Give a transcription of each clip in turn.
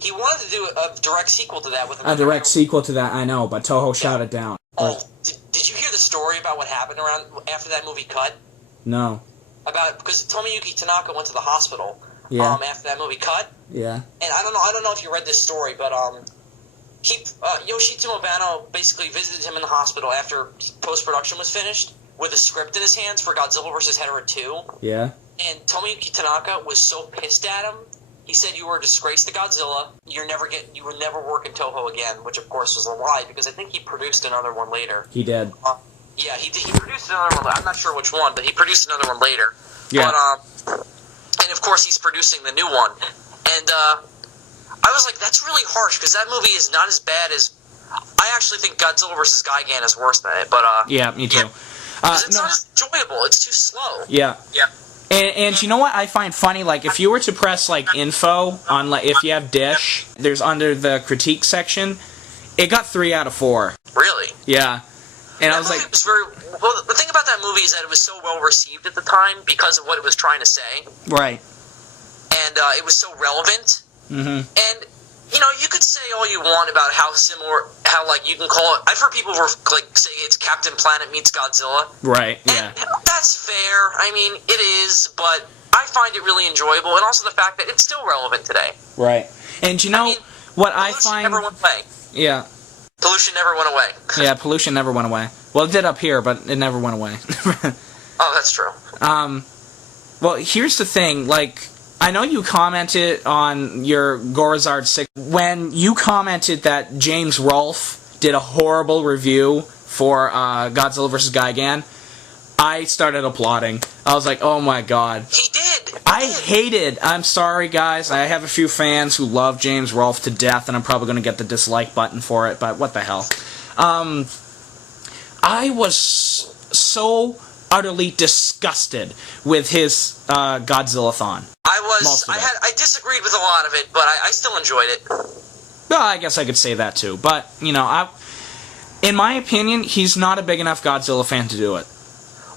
He wanted to do a direct sequel to that with a direct sequel to that. I know, but Toho shot it down. Oh, did you hear the story about what happened around after that movie cut? No. Because Tomoyuki Tanaka went to the hospital. Yeah. After that movie cut. Yeah. And I don't know if you read this story, but Yoshitsugu Banno basically visited him in the hospital after post-production was finished with a script in his hands for Godzilla vs. Hedorah 2. Yeah. And Tomoyuki Tanaka was so pissed at him. He said, "You were a disgrace to Godzilla. You will never work in Toho again," which of course was a lie because I think he produced another one later. He did. Yeah, he produced another one. I'm not sure which one, but he produced another one later. Yeah. But, and of course he's producing the new one. And I was like, that's really harsh because that movie is not as bad as. I actually think Godzilla vs. Gigan is worse than it. But yeah, me too. It's not as enjoyable. It's too slow. Yeah. Yeah. And you know what I find funny? Like, if you were to press, like, info on, like, if you have Dish, there's under the critique section, it got 3 out of 4. Really? Yeah. And I was like... Well, the thing about that movie is that it was so well received at the time because of what it was trying to say. Right. And it was so relevant. Mm-hmm. And, you know, you could say all you want about how similar, you can call it... I've heard people, say it's Captain Planet meets Godzilla. Right, yeah. And that's fair. I mean, it is, but I find it really enjoyable, and also the fact that it's still relevant today. Right. And you know, what I find... Pollution never went away. Yeah. Pollution never went away. Yeah, pollution never went away. Well, it did up here, but it never went away. Oh, that's true. Well, here's the thing, like... I know you commented on your Gorizard 6 when you commented that James Rolfe did a horrible review for Godzilla vs. Gigan. I started applauding. I was like, oh my god. He did! I'm sorry guys, I have a few fans who love James Rolfe to death, and I'm probably going to get the dislike button for it, but what the hell. I was so utterly disgusted with his Godzilla-thon. I disagreed with a lot of it, but I still enjoyed it. Well, I guess I could say that too, but, you know, in my opinion, he's not a big enough Godzilla fan to do it.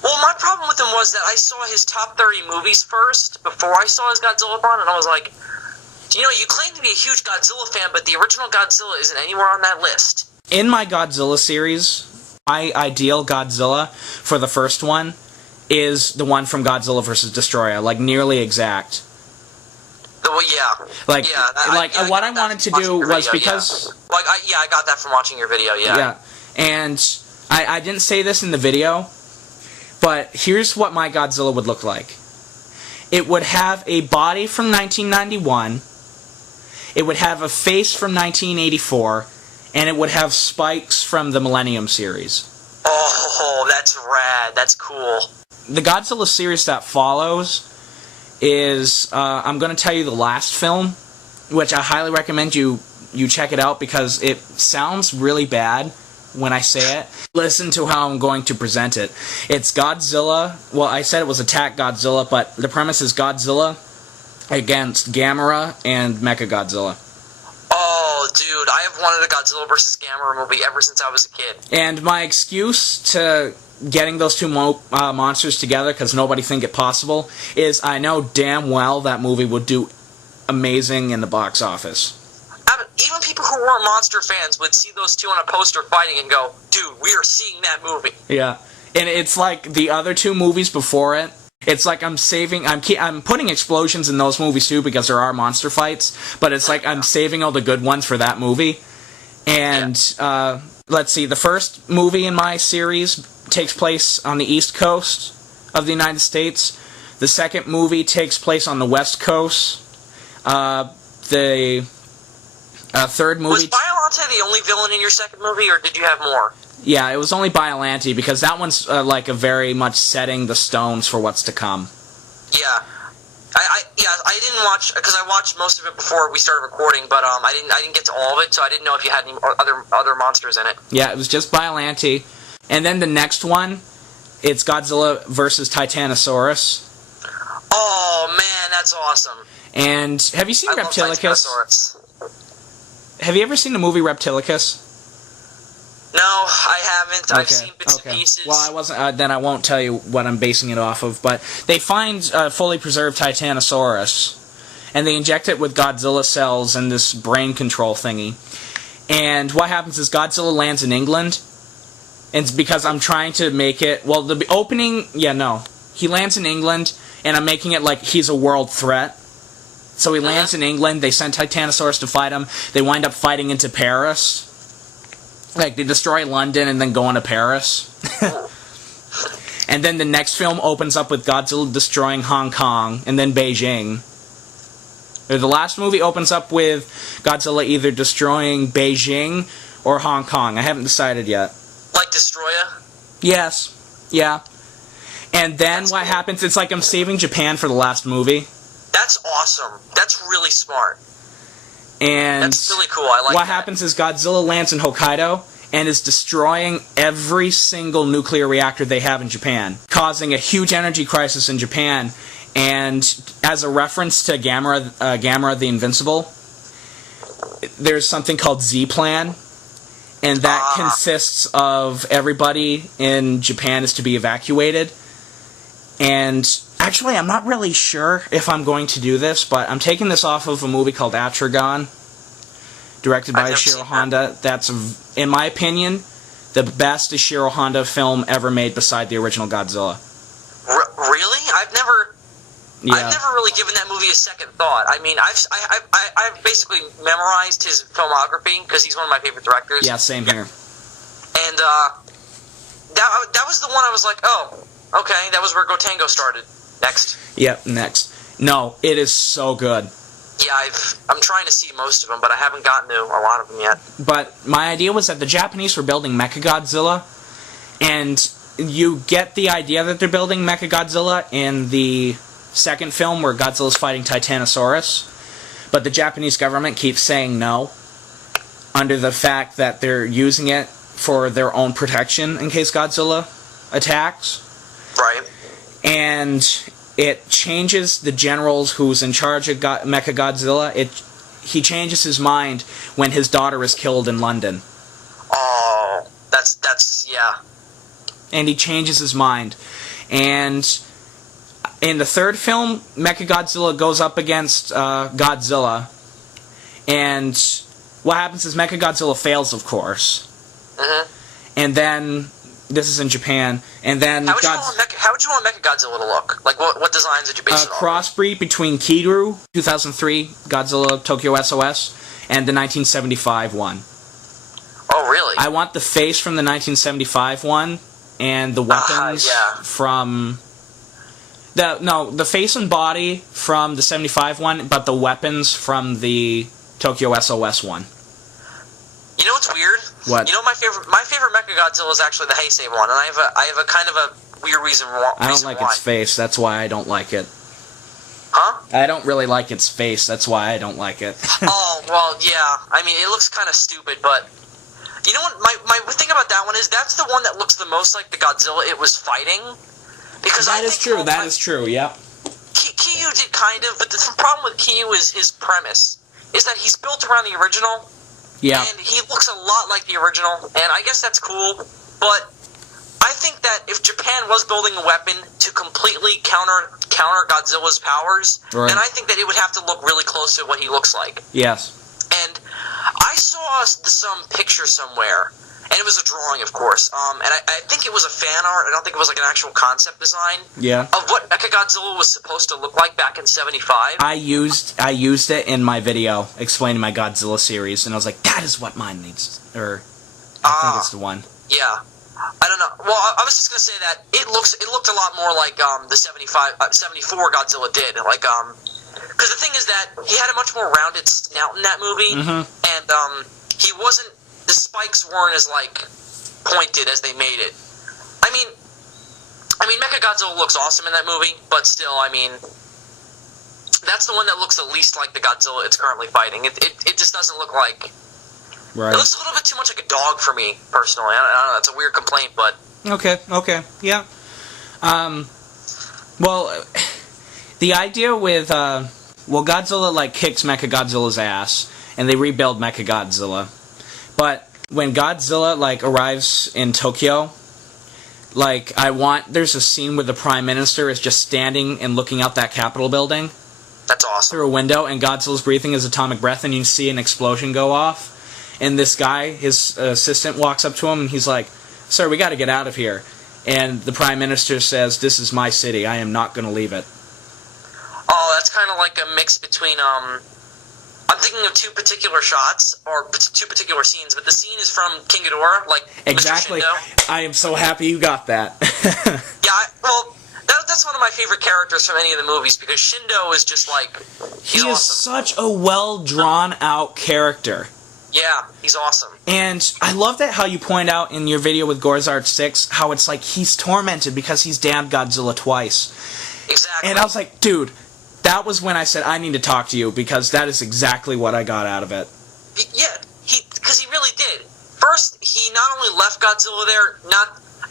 Well, my problem with him was that I saw his top 30 movies first, before I saw his Godzilla-thon, and I was like, you know, you claim to be a huge Godzilla fan, but the original Godzilla isn't anywhere on that list. In My Godzilla Series, my ideal Godzilla for the first one is the one from Godzilla vs. Destroyer, like nearly exact. Well, yeah. What I wanted to do was because... Yeah. I got that from watching your video, yeah. Yeah, and I didn't say this in the video, but here's what my Godzilla would look like. It would have a body from 1991, it would have a face from 1984, and it would have spikes from the Millennium series. Oh, that's rad. That's cool. The Godzilla series that follows is, I'm going to tell you the last film, which I highly recommend you check it out because it sounds really bad when I say it. Listen to how I'm going to present it. It's Godzilla. Well, I said it was Attack Godzilla, but the premise is Godzilla against Gamera and MechaGodzilla. Oh, dude, I have wanted a Godzilla vs. Gamera movie ever since I was a kid. And my excuse to getting those two monsters together, because nobody think it possible, is I know damn well that movie would do amazing in the box office. Even people who weren't monster fans would see those two on a poster fighting and go, dude, we are seeing that movie. Yeah, and it's like the other two movies before it. It's like I'm putting explosions in those movies too because there are monster fights, but it's like I'm saving all the good ones for that movie. And let's see, the first movie in my series takes place on the East Coast of the United States. The second movie takes place on the West Coast. The third movie... Was Biollante the only villain in your second movie, or did you have more? Yeah, it was only Biollante, because that one's like a very much setting the stones for what's to come. Yeah. I didn't watch, because I watched most of it before we started recording, but I didn't get to all of it, so I didn't know if you had any other monsters in it. Yeah, it was just Biollante. And then the next one, it's Godzilla vs. Titanosaurus. Oh, man, that's awesome. And have you seen Reptilicus? Have you ever seen the movie Reptilicus? No, I haven't. I've seen bits and pieces. Well, I wasn't. Then I won't tell you what I'm basing it off of. But they find a fully preserved Titanosaurus, and they inject it with Godzilla cells and this brain control thingy. And what happens is Godzilla lands in England, and it's because I'm trying to make it... Well, the opening... Yeah, no. He lands in England, and I'm making it like he's a world threat. So he lands in England, they send Titanosaurus to fight him, they wind up fighting into Paris. Like, they destroy London and then go into Paris. And then the next film opens up with Godzilla destroying Hong Kong, and then Beijing. The last movie opens up with Godzilla either destroying Beijing or Hong Kong. I haven't decided yet. Like Destroyer? Yes. Yeah. And then what happens, it's like I'm saving Japan for the last movie. That's awesome. That's really smart. And that's really cool. I like what that. happens is Godzilla lands in Hokkaido and is destroying every single nuclear reactor they have in Japan, causing a huge energy crisis in Japan. And as a reference to Gamera the Invincible, there's something called Z-Plan, and that consists of everybody in Japan is to be evacuated. And actually, I'm not really sure if I'm going to do this, but I'm taking this off of a movie called Atragon, directed by Ishiro Honda. That's, in my opinion, the best Ishiro Honda film ever made beside the original Godzilla. Really? I've never really given that movie a second thought. I mean, I've basically memorized his filmography because he's one of my favorite directors. Yeah, same here. And that was the one I was like, oh, okay, that was where Gotengo started. Next. Yep, next. No, it is so good. Yeah, I'm trying to see most of them, but I haven't gotten to a lot of them yet. But my idea was that the Japanese were building MechaGodzilla, and you get the idea that they're building MechaGodzilla in the second film where Godzilla's fighting Titanosaurus, but the Japanese government keeps saying no, under the fact that they're using it for their own protection in case Godzilla attacks. Right. And it changes the generals who's in charge of MechaGodzilla. He changes his mind when his daughter is killed in London. Oh, that's yeah. And he changes his mind. And in the third film, MechaGodzilla goes up against Godzilla. And what happens is MechaGodzilla fails, of course. And then... This is in Japan, and then how would you want MechaGodzilla to look? Like, what designs did you base it on? Crossbreed between Kiru, 2003 Godzilla Tokyo SOS, and the 1975 one. Oh, really? I want the face from the 1975 one, and the weapons from... the face and body from the 75 one, but the weapons from the Tokyo SOS one. You know what's weird? What? You know my favorite MechaGodzilla is actually the Heisei one, and I have a kind of a weird reason why. I don't like its face. That's why I don't like it. Huh? I don't really like its face. That's why I don't like it. Oh well, yeah. I mean, it looks kind of stupid, but you know what? My thing about that one is that's the one that looks the most like the Godzilla it was fighting. Because that is true. That is true. Yep. Kiyu did kind of, but the problem with Kiyu is his premise is that he's built around the original. Yeah. And he looks a lot like the original, and I guess that's cool, but I think that if Japan was building a weapon to completely counter Godzilla's powers, then I think that it would have to look really close to what he looks like. Yes. And I saw some picture somewhere, and it was a drawing, of course, and I think it was a fan art, I don't think it was like an actual concept design, of what MechaGodzilla was supposed to look like back in 75. I used it in my video explaining My Godzilla series, and I was like, that is what mine needs, or I think it's the one. Yeah. I don't know. Well, I was just going to say that it looked a lot more like the 74 Godzilla did, like, because the thing is that he had a much more rounded snout in that movie, and he wasn't, the spikes weren't as, like, pointed as they made it. I mean, MechaGodzilla looks awesome in that movie, but still, I mean, that's the one that looks the least like the Godzilla it's currently fighting. It just doesn't look like... Right. It looks a little bit too much like a dog for me, personally. I don't know, that's a weird complaint, but... Okay, yeah. Well, the idea with, Godzilla, like, kicks MechaGodzilla's ass, and they rebuild MechaGodzilla. But when Godzilla, like, arrives in Tokyo, like, there's a scene where the Prime Minister is just standing and looking out that Capitol building. That's awesome. through a window, and Godzilla's breathing his atomic breath, and you see an explosion go off. And this guy, his assistant, walks up to him, and he's like, "Sir, we got to get out of here." And the Prime Minister says, "This is my city. I am not going to leave it." Oh, that's kind of like a mix between, I'm thinking of two particular shots, or two particular scenes, but the scene is from King Ghidorah, like Exactly. Mr. Shindo. I am so happy you got that. Well, that's one of my favorite characters from any of the movies, because Shindo is just like, he's He is awesome. such a well-drawn-out character. Yeah, he's awesome. And I love that how you point out in your video with Gorzard 6, how it's like he's tormented because he's damned Godzilla twice. Exactly. And I was like, dude, that was when I said, I need to talk to you, because that is exactly what I got out of it. Yeah, because he really did. First, he not only left Godzilla there,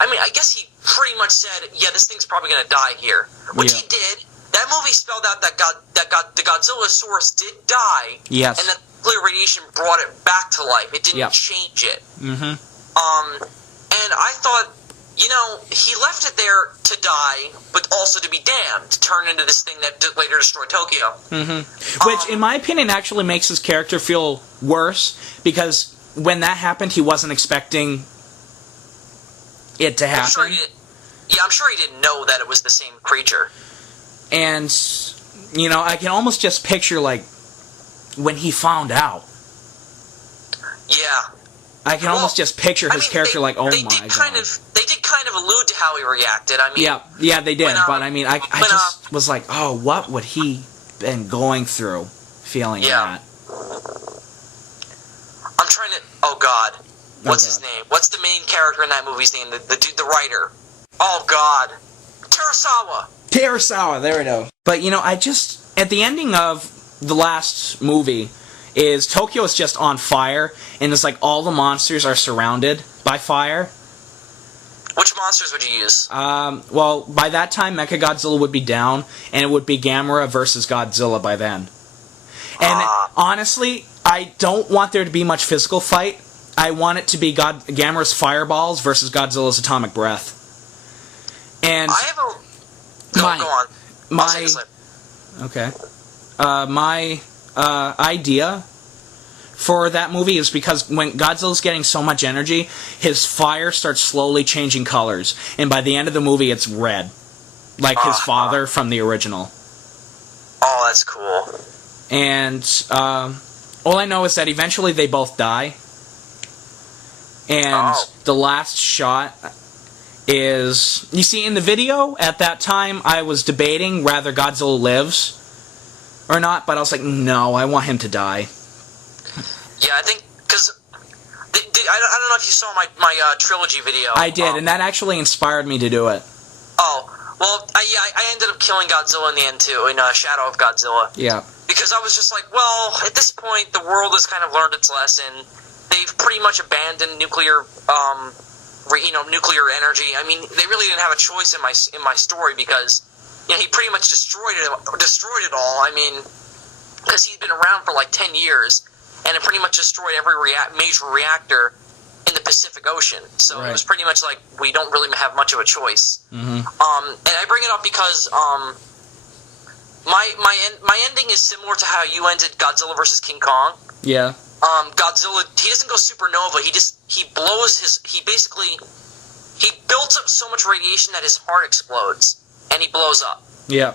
I guess he pretty much said, yeah, this thing's probably going to die here. Which he did. That movie spelled out that the Godzilla source did die. Yes. And that nuclear radiation brought it back to life. It didn't change it. Mm-hmm. And I thought, he left it there to die, but also to be damned, to turn into this thing that later destroyed Tokyo. Mm-hmm. Which, in my opinion, actually makes his character feel worse, because when that happened, he wasn't expecting it to happen. I'm sure he didn't know that it was the same creature. And, I can almost just picture, like, when he found out. Yeah. I can almost just picture his character they my god. They did kind of allude to how he reacted. I mean, yeah, they did. But I mean, I just was like, oh, what would he been going through, feeling that? I'm trying to. Oh God, what's his name? What's the main character in that movie's name? The dude, the writer. Oh God, Terasawa. There we go. But I just at the ending of the last movie. Is Tokyo is just on fire, and it's like all the monsters are surrounded by fire. Which monsters would you use? Well, by that time, MechaGodzilla would be down, and it would be Gamera versus Godzilla by then. And honestly, I don't want there to be much physical fight. I want it to be Gamera's fireballs versus Godzilla's atomic breath. And I have a... Go on. My idea for that movie is because when Godzilla's getting so much energy, his fire starts slowly changing colors, and by the end of the movie, it's red, like his father from the original. Oh, that's cool. And all I know is that eventually they both die, and the last shot is... You see, in the video, at that time, I was debating whether Godzilla lives or not, but I was like, no, I want him to die. Yeah, I think, because, I don't know if you saw my trilogy video. I did, and that actually inspired me to do it. Oh, well, I ended up killing Godzilla in the end, too, in Shadow of Godzilla. Yeah. Because I was just like, well, at this point, the world has kind of learned its lesson. They've pretty much abandoned nuclear, nuclear energy. I mean, they really didn't have a choice in my story, because... he pretty much destroyed it all. I mean, because he's been around for like 10 years, and it pretty much destroyed every major reactor in the Pacific Ocean. So It was pretty much like we don't really have much of a choice. Mm-hmm. And I bring it up because my ending is similar to how you ended Godzilla vs. King Kong. Yeah. Godzilla, he doesn't go supernova. He builds up so much radiation that his heart explodes. And he blows up. Yeah.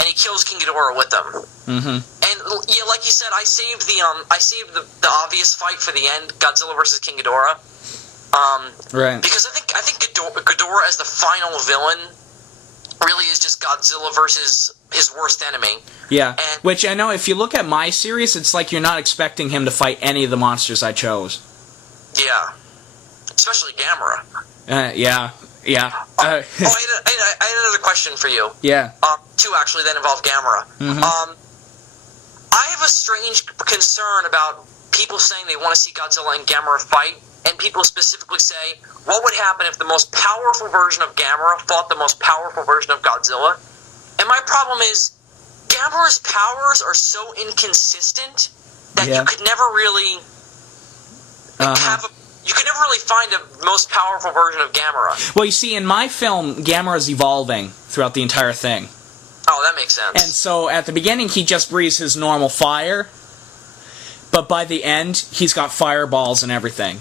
And he kills King Ghidorah with them. Mm-hmm. And like you said, I saved the obvious fight for the end, Godzilla versus King Ghidorah. Right. Because I think Ghidorah as the final villain really is just Godzilla versus his worst enemy. Yeah. And, which I know if you look at my series, it's like you're not expecting him to fight any of the monsters I chose. Yeah. Especially Gamera. Yeah. I had another question for you. Yeah. Two actually that involve Gamera. Mm-hmm. I have a strange concern about people saying they want to see Godzilla and Gamera fight, and people specifically say, what would happen if the most powerful version of Gamera fought the most powerful version of Godzilla? And my problem is, Gamera's powers are so inconsistent that you could never really you can never really find a most powerful version of Gamera. Well, you see, in my film, Gamera's evolving throughout the entire thing. Oh, that makes sense. And so at the beginning, he just breathes his normal fire, but by the end, he's got fireballs and everything.